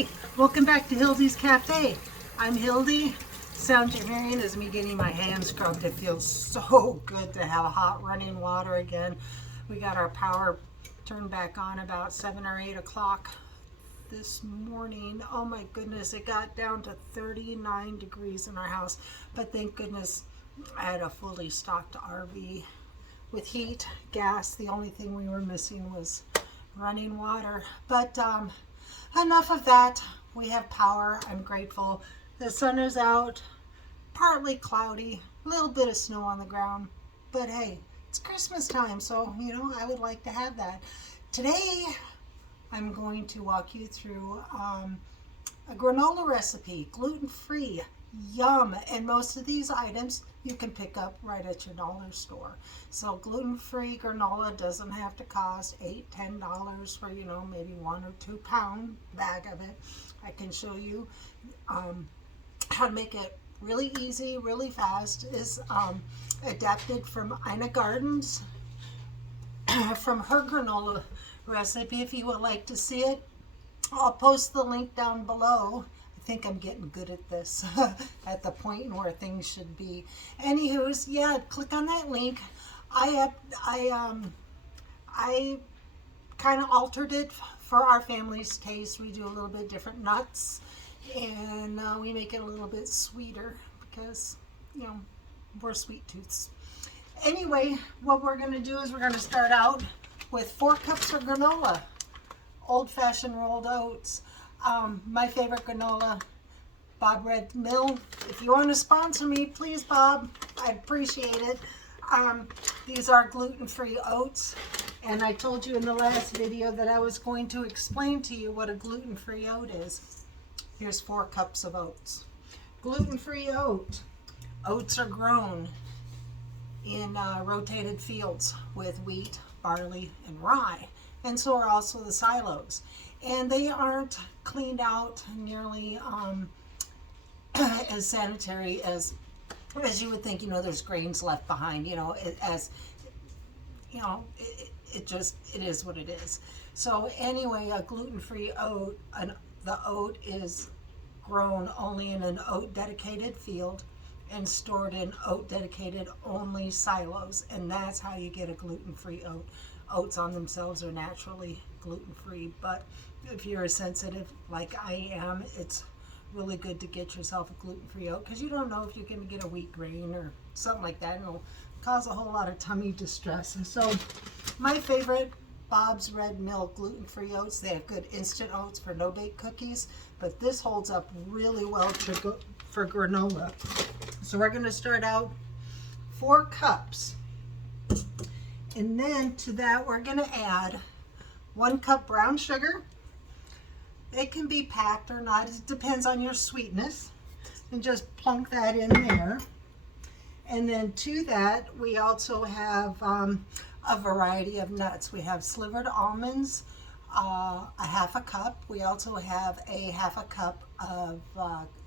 Hi, welcome back to Hildy's Cafe. I'm Hildy. Sound you're hearing is me getting my hands scrubbed. It feels so good to have hot running water again. We got our power turned back on about 7 or 8 o'clock this morning. Oh my goodness, it got down to 39 degrees in our house. But thank goodness I had a fully stocked RV with heat, gas. The only thing we were missing was running water. But enough of that. We have power. I'm grateful. The sun is out, partly cloudy, a little bit of snow on the ground. But hey, it's Christmas time, so I would like to have that. Today, I'm going to walk you through a granola recipe, gluten-free, yum. And most of these items you can pick up right at your dollar store. So gluten-free granola doesn't have to cost $8-10 for maybe 1 or 2 pound bag of it. I can show you how to make it really easy, really fast. Is adapted from Ina Garten's from her granola recipe. If you would like to see it, I'll post the link down below. I think I'm getting good at this, at the point where things should be. Anywho's, yeah, click on that link. I kind of altered it for our family's taste. We do a little bit different nuts, and we make it a little bit sweeter because, we're sweet tooths. Anyway, what we're going to do is we're going to start out with 4 cups of granola. Old-fashioned rolled oats. My favorite granola, Bob Red Mill. If you want to sponsor me, please, Bob. I'd appreciate it. These are gluten-free oats, and I told you in the last video that I was going to explain to you what a gluten-free oat is. Here's 4 cups of oats. Gluten-free oat. Oats are grown in rotated fields with wheat, barley, and rye. And so are also the silos. And they aren't cleaned out nearly as sanitary as you would think. There's grains left behind, it is what it is. So anyway, a gluten-free oat, the oat is grown only in an oat dedicated field and stored in oat dedicated only silos. And that's how you get a gluten-free oat. Oats on themselves are naturally gluten-free, but if you're sensitive like I am, it's really good to get yourself a gluten-free oat, because you don't know if you're going to get a wheat grain or something like that, and it'll cause a whole lot of tummy distress. And so my favorite, Bob's Red Mill gluten-free oats. They have good instant oats for no-bake cookies, but this holds up really well for granola. So we're going to start out 4 cups. And then to that, we're going to add 1 cup brown sugar. It can be packed or not. It depends on your sweetness. And just plunk that in there. And then to that, we also have a variety of nuts. We have slivered almonds, a 1/2 cup. We also have a 1/2 cup of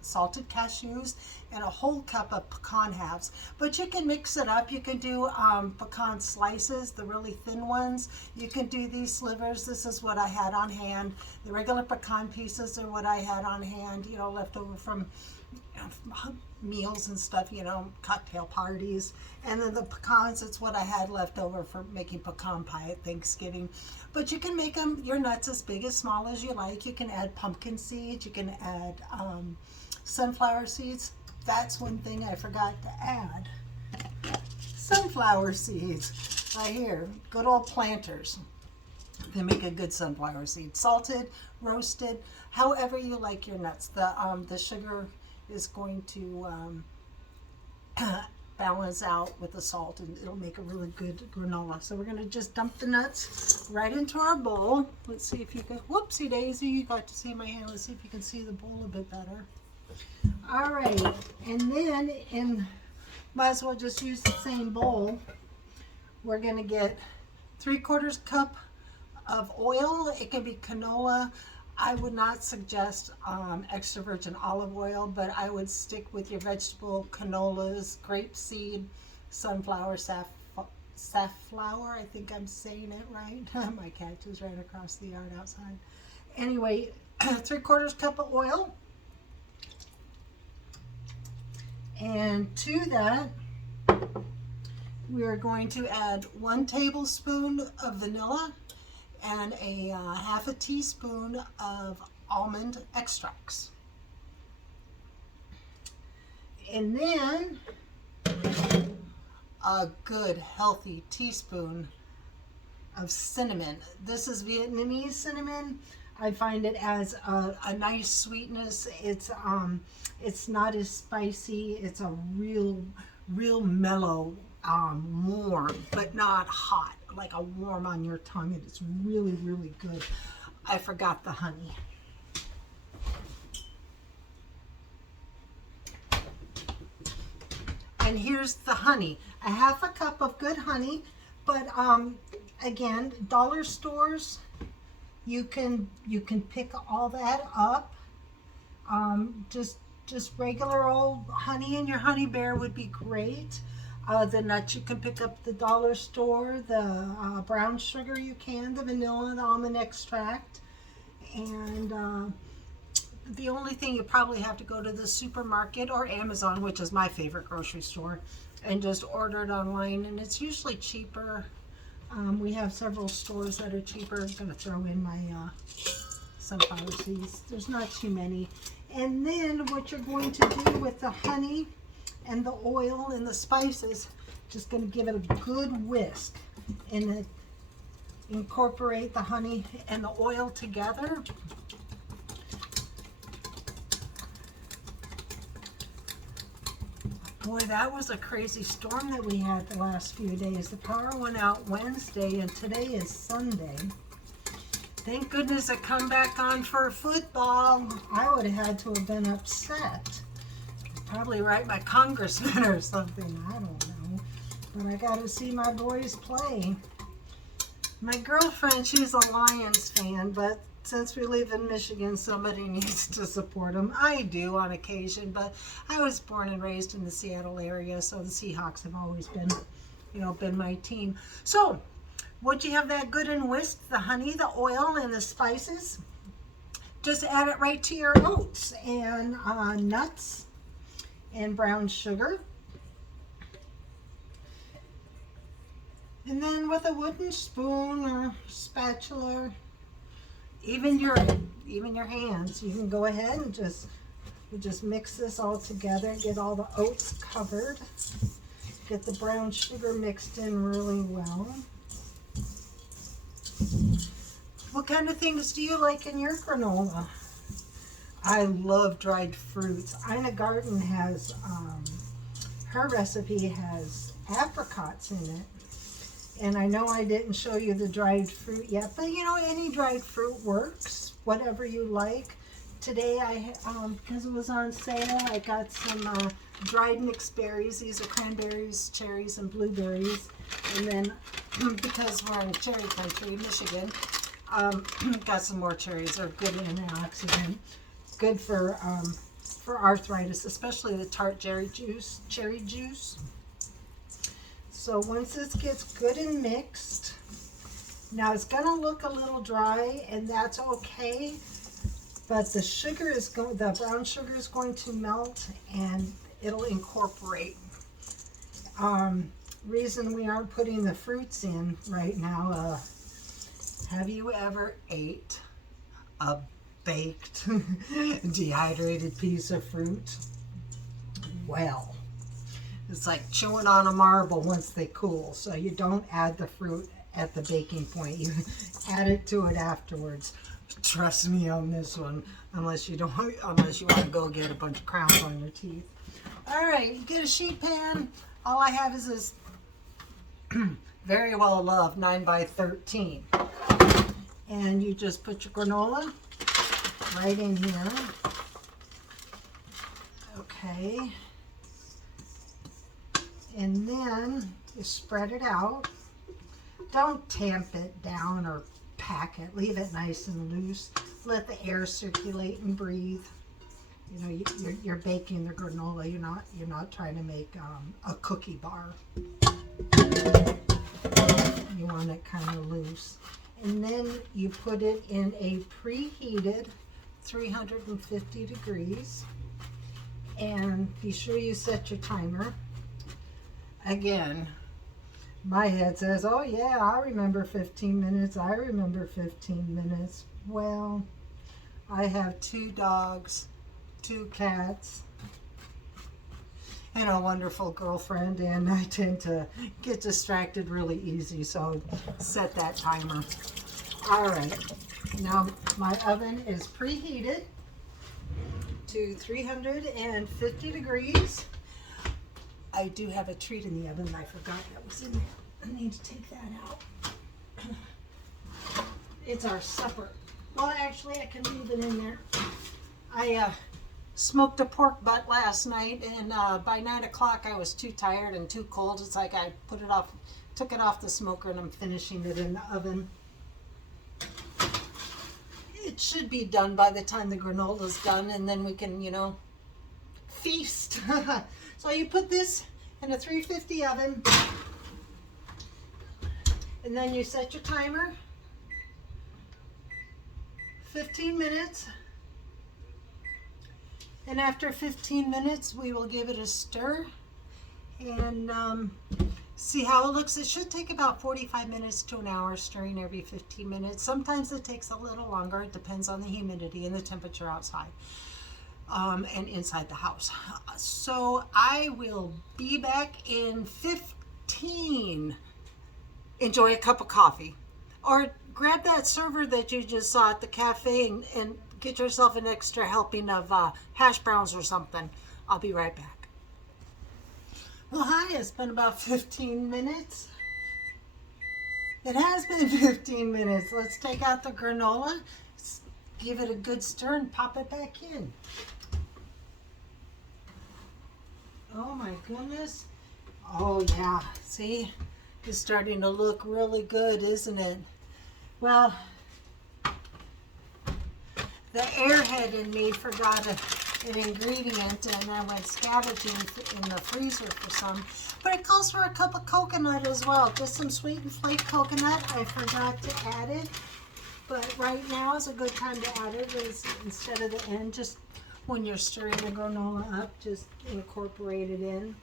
salted cashews and a whole cup of pecan halves. But you can mix it up. You can do pecan slices, the really thin ones. You can do these slivers. This is what I had on hand. The regular pecan pieces are what I had on hand, left over from meals and stuff, cocktail parties. And then the pecans, it's what I had left over for making pecan pie at Thanksgiving. But you can make them, your nuts, as big as small as you like. You can add pumpkin seeds. You can add sunflower seeds. That's one thing I forgot to add. Sunflower seeds, right here. Good old Planters. They make a good sunflower seed. Salted, roasted, however you like your nuts. The sugar is going to balance out with the salt, and it'll make a really good granola. So we're going to just dump the nuts right into our bowl. Let's see if you can, whoopsie daisy, you got to see my hand. Let's see if you can see the bowl a bit better. All right, and then might as well just use the same bowl. We're going to get 3/4 cup of oil. It can be canola. I would not suggest extra virgin olive oil, but I would stick with your vegetable canolas, grapeseed, sunflower, safflower. I think I'm saying it right. My cat is right across the yard outside. Anyway, 3/4 cup of oil. And to that, we are going to add 1 tablespoon of vanilla and a half a teaspoon of almond extracts. And then a good healthy teaspoon of cinnamon. This is Vietnamese cinnamon. I find it has a nice sweetness. It's not as spicy. It's a real mellow, warm, but not hot, like a warm on your tongue. And it's really good. I forgot the honey. And here's the honey. A half a cup of good honey, but again, dollar stores, you can pick all that up. Just regular old honey in your honey bear would be great. The nuts you can pick up the dollar store. The brown sugar you can, the vanilla, the almond extract, and the only thing, you probably have to go to the supermarket or Amazon, which is my favorite grocery store, and just order it online, and it's usually cheaper. We have several stores that are cheaper. I'm going to throw in my sunflower seeds. There's not too many. And then what you're going to do with the honey and the oil and the spices, just going to give it a good whisk and incorporate the honey and the oil together. Boy, that was a crazy storm that we had the last few days. The power went out Wednesday, and today is Sunday. Thank goodness it come back on for football. I would have had to have been upset. Probably write my congressman or something. I don't know. But I got to see my boys play. My girlfriend, she's a Lions fan, but since we live in Michigan, somebody needs to support them. I do on occasion, but I was born and raised in the Seattle area, so the Seahawks have always been, been my team. So, once you have that good and whisked, the honey, the oil, and the spices, just add it right to your oats and nuts and brown sugar. And then with a wooden spoon or spatula, even your hands, you can go ahead and just mix this all together, get all the oats covered, get the brown sugar mixed in really well. What kind of things do you like in your granola? I love dried fruits. Ina Garten has, her recipe has apricots in it. And I know I didn't show you the dried fruit yet, but any dried fruit works, whatever you like. Today, because it was on sale, I got some dried mixed berries. These are cranberries, cherries, and blueberries. And then, because we're in cherry country, Michigan, got some more cherries. They're good antioxidant, good for arthritis, especially the tart cherry juice. So once this gets good and mixed, now it's going to look a little dry, and that's okay. But the brown sugar is going to melt, and it'll incorporate. Reason we aren't putting the fruits in right now. Have you ever ate a baked, dehydrated piece of fruit? Well, it's like chewing on a marble once they cool. So you don't add the fruit at the baking point. You add it to it afterwards. Trust me on this one, unless you want to go get a bunch of crowns on your teeth. All right, you get a sheet pan. All I have is this very well loved 9x13. And you just put your granola right in here. Okay. And then you spread it out. Don't tamp it down or pack it. Leave it nice and loose. Let the air circulate and breathe. You're baking the granola. You're not trying to make a cookie bar. You want it kind of loose. And then you put it in a preheated 350 degrees. And be sure you set your timer. Again, my head says, oh yeah, I remember 15 minutes. I remember 15 minutes. Well, I have 2 dogs, 2 cats, and a wonderful girlfriend, and I tend to get distracted really easy, so set that timer. All right, now my oven is preheated to 350 degrees. I do have a treat in the oven. I forgot that was in there. I need to take that out. It's our supper. Well, actually, I can leave it in there. I smoked a pork butt last night, and by 9 o'clock I was too tired and too cold. It's like I took it off the smoker, and I'm finishing it in the oven. It should be done by the time the granola's done, and then we can, feast. So you put this in a 350 oven, and then you set your timer, 15 minutes. And after 15 minutes, we will give it a stir and see how it looks. It should take about 45 minutes to an hour, stirring every 15 minutes. Sometimes it takes a little longer. It depends on the humidity and the temperature outside and inside the house. So I will be back in 15. Enjoy a cup of coffee. Or grab that server that you just saw at the cafe and get yourself an extra helping of hash browns or something. I'll be right back. Well, hi, it's been about 15 minutes. It has been 15 minutes. Let's take out the granola, give it a good stir, and pop it back in. Oh my goodness. Oh yeah, see? It's starting to look really good, isn't it? Well, the airhead in me forgot an ingredient, and I went scavenging in the freezer for some. But it calls for a cup of coconut as well. Just some sweetened flake coconut. I forgot to add it, but right now is a good time to add it. Instead of the end, just when you're stirring the granola up, just incorporate it in.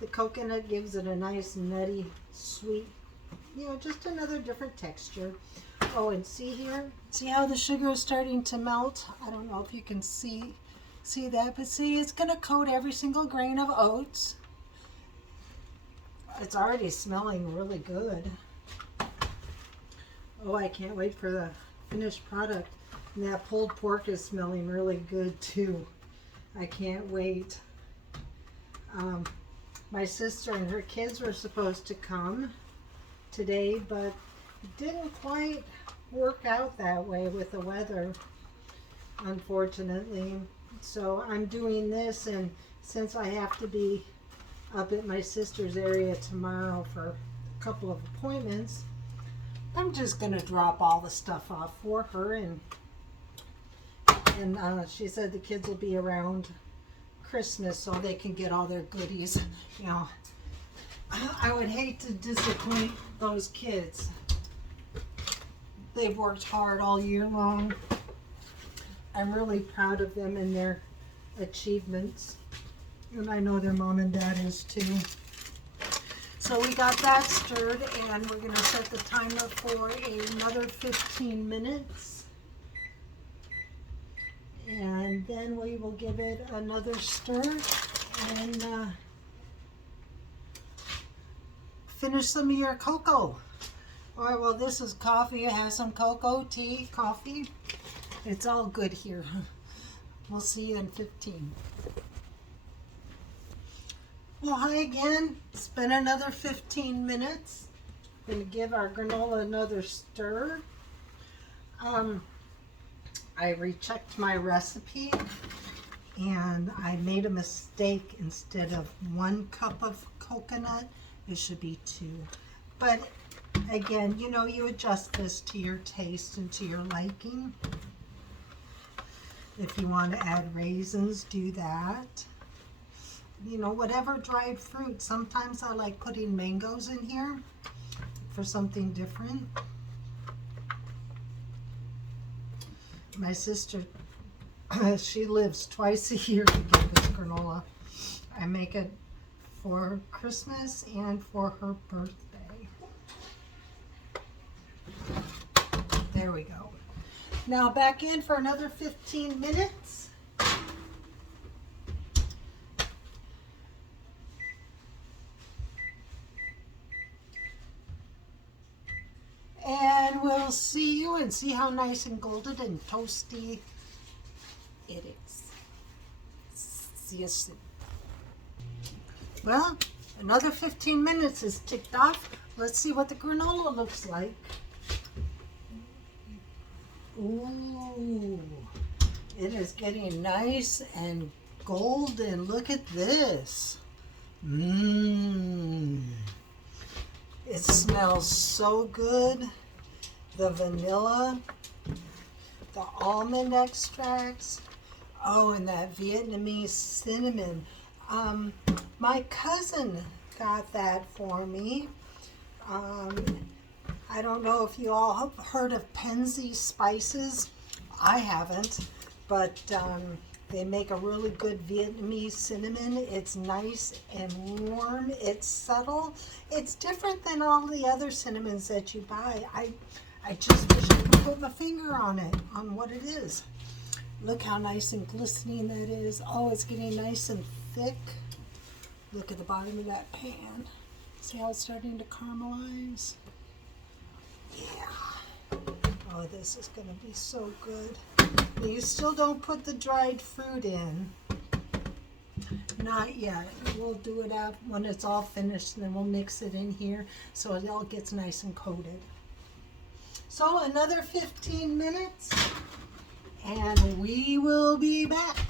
The coconut gives it a nice nutty, sweet, just another different texture. Oh, and see here? See how the sugar is starting to melt? I don't know if you can see that, but see, it's going to coat every single grain of oats. It's already smelling really good. Oh, I can't wait for the finished product. And that pulled pork is smelling really good too. I can't wait. My sister and her kids were supposed to come today, but it didn't quite work out that way with the weather, unfortunately. So I'm doing this, and since I have to be up at my sister's area tomorrow for a couple of appointments, I'm just going to drop all the stuff off for her, and she said the kids will be around Christmas so they can get all their goodies. I would hate to disappoint those kids. They've worked hard all year long. I'm really proud of them and their achievements, and I know their mom and dad is too. So we got that stirred, and we're going to set the timer for another 15 minutes. And then we will give it another stir and finish some of your cocoa. Or, well, this is coffee. It has some cocoa, tea, coffee. It's all good here. We'll see you in 15. Well, hi again. It's been another 15 minutes. I'm going to give our granola another stir. I rechecked my recipe, and I made a mistake. Instead of 1 cup of coconut, it should be 2. But again, you adjust this to your taste and to your liking. If you want to add raisins, do that. Whatever dried fruit. Sometimes I like putting mangoes in here for something different. My sister She lives twice a year to get this granola. I make it for Christmas and for her birthday. There we go. Now back in for another 15 minutes. And we'll see you and see how nice and golden and toasty it is. See you soon. Well, another 15 minutes is ticked off. Let's see what the granola looks like. Ooh, it is getting nice and golden. Look at this. Mmm. It smells so good. The vanilla, the almond extracts. Oh, and that Vietnamese cinnamon. My cousin got that for me. I don't know if you all have heard of Penzi spices. I haven't, but they make a really good Vietnamese cinnamon. It's nice and warm. It's subtle. It's different than all the other cinnamons that you buy. I just wish I could put my finger on it, on what it is. Look how nice and glistening that is. Oh, it's getting nice and thick. Look at the bottom of that pan. See how it's starting to caramelize? Yeah. Oh, this is going to be so good. You still don't put the dried fruit in. Not yet. We'll do it out when it's all finished, and then we'll mix it in here so it all gets nice and coated. So another 15 minutes, and we will be back.